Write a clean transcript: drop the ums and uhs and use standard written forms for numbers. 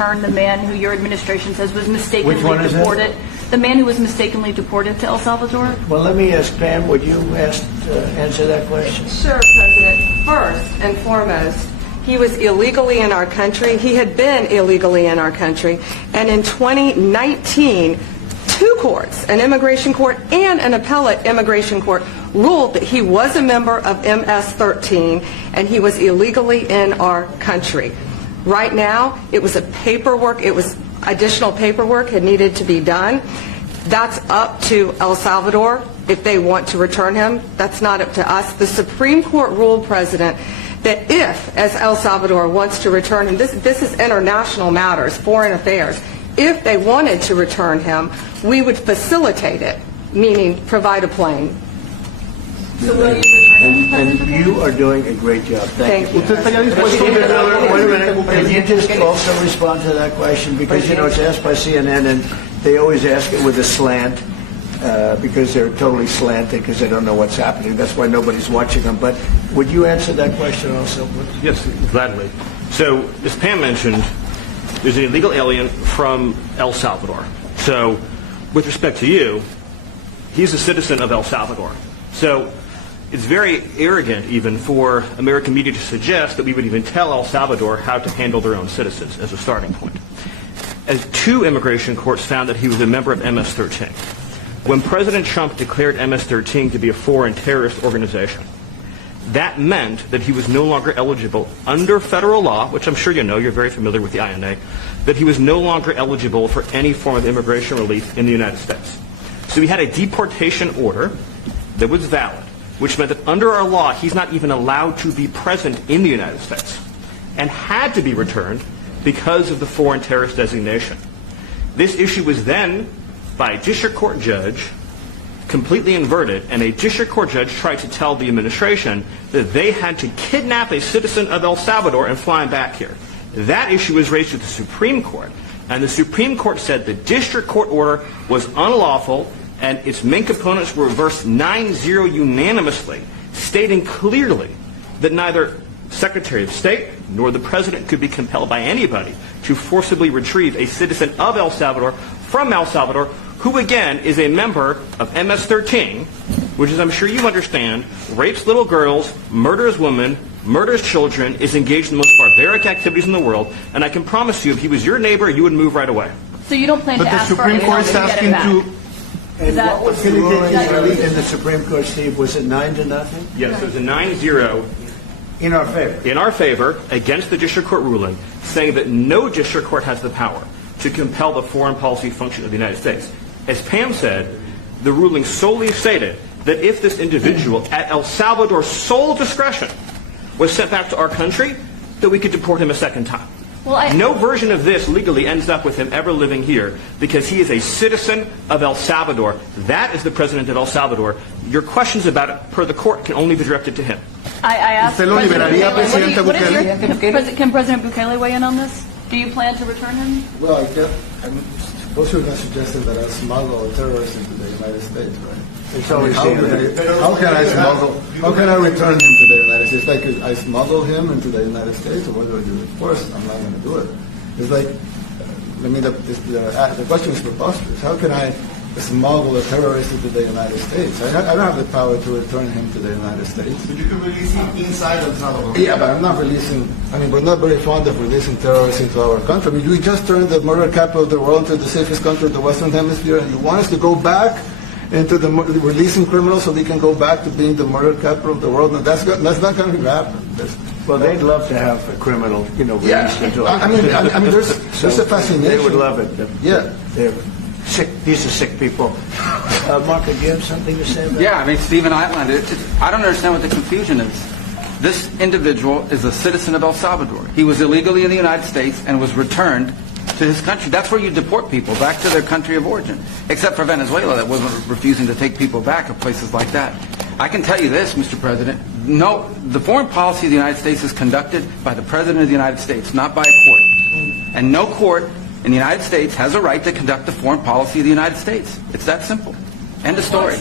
return the man who your administration says was mistakenly Which one is deported? The man who was mistakenly deported to El Salvador? Well, let me ask Pam, would you answer that question? Sure, President. First and foremost, he was illegally in our country. He had been illegally in our country. And in 2019, two courts, an immigration court and an appellate immigration court, ruled that he was a member of MS-13 and he was illegally in our country. Right now, it was additional paperwork had needed to be done. That's up to El Salvador if they want to return him. That's not up to us. The Supreme Court ruled, President, that if, as El Salvador wants to return him, this is international matters, foreign affairs, if they wanted to return him, we would facilitate it, meaning provide a plane. So will you return him? And you are doing a great job. Thank you. Thank you. Wait a minute. Can you just also respond to that question? Because, it's asked by CNN, and they always ask it with a slant, because they're totally slanted because they don't know what's happening. That's why nobody's watching them. But would you answer that question also? Yes, gladly. So, as Pam mentioned, there's an illegal alien from El Salvador. So, with respect to you, he's a citizen of El Salvador. So, it's very arrogant even for American media to suggest that we would even tell El Salvador how to handle their own citizens as a starting point. As two immigration courts found that he was a member of MS-13. When President Trump declared MS-13 to be a foreign terrorist organization, that meant that he was no longer eligible under federal law, which I'm sure you know, you're very familiar with the INA, that he was no longer eligible for any form of immigration relief in the United States. So he had a deportation order that was valid, which meant that under our law, he's not even allowed to be present in the United States and had to be returned because of the foreign terrorist designation. This issue was then, by a district court judge, completely inverted, and a district court judge tried to tell the administration that they had to kidnap a citizen of El Salvador and fly him back here. That issue was raised with the Supreme Court, and the Supreme Court said the district court order was unlawful, and its main components were reversed 9-0 unanimously, stating clearly that neither Secretary of State nor the President could be compelled by anybody to forcibly retrieve a citizen of El Salvador from El Salvador, who again is a member of MS-13, which, as I'm sure you understand, rapes little girls, murders women, murders children, is engaged in the most barbaric activities in the world, and I can promise you, if he was your neighbor, you would move right away. So you don't plan to ask for it to get him back? And what was the ruling in the Supreme Court, Steve? Was it 9-0? Yes, it was a 9-0 in our favor. In our favor, against the district court ruling, saying that no district court has the power to compel the foreign policy function of the United States. As Pam said, the ruling solely stated that if this individual, at El Salvador's sole discretion, was sent back to our country, that we could deport him a second time. Well, no version of this legally ends up with him ever living here because he is a citizen of El Salvador. That is the president of El Salvador. Your questions about it, per the court, can only be directed to him. I asked President Bukele, can President Bukele weigh in on this? Do you plan to return him? Well, I suppose you're not suggesting that I smuggle a terrorist into the United States, right? It's always how can I return him to the United States? Like, I smuggle him into the United States, or what do I do? Of course, I'm not going to do it. It's like, the question is preposterous. How can I smuggle a terrorist into the United States? I don't have the power to return him to the United States. But you can release him inside El Salvador. Yeah, but I'm not releasing. We're not very fond of releasing terrorists into our country. We just turned the murder capital of the world into the safest country of the Western Hemisphere, and you want us to go back into releasing criminals so they can go back to being the murder capital of the world? No, that's not going to happen. Well, they'd love to have a criminal, released into I mean, there's a fascination. They would love it. Yeah. They're sick. These are sick people. Mark, do you have something to say about that? Yeah, Stephen outlined it. I don't understand what the confusion is. This individual is a citizen of El Salvador. He was illegally in the United States and was returned to his country. That's where you deport people, back to their country of origin. Except for Venezuela, that wasn't refusing to take people back of places like that. I can tell you this, Mr. President. No, the foreign policy of the United States is conducted by the President of the United States, not by a court. And no court in the United States has a right to conduct the foreign policy of the United States. It's that simple. End of story.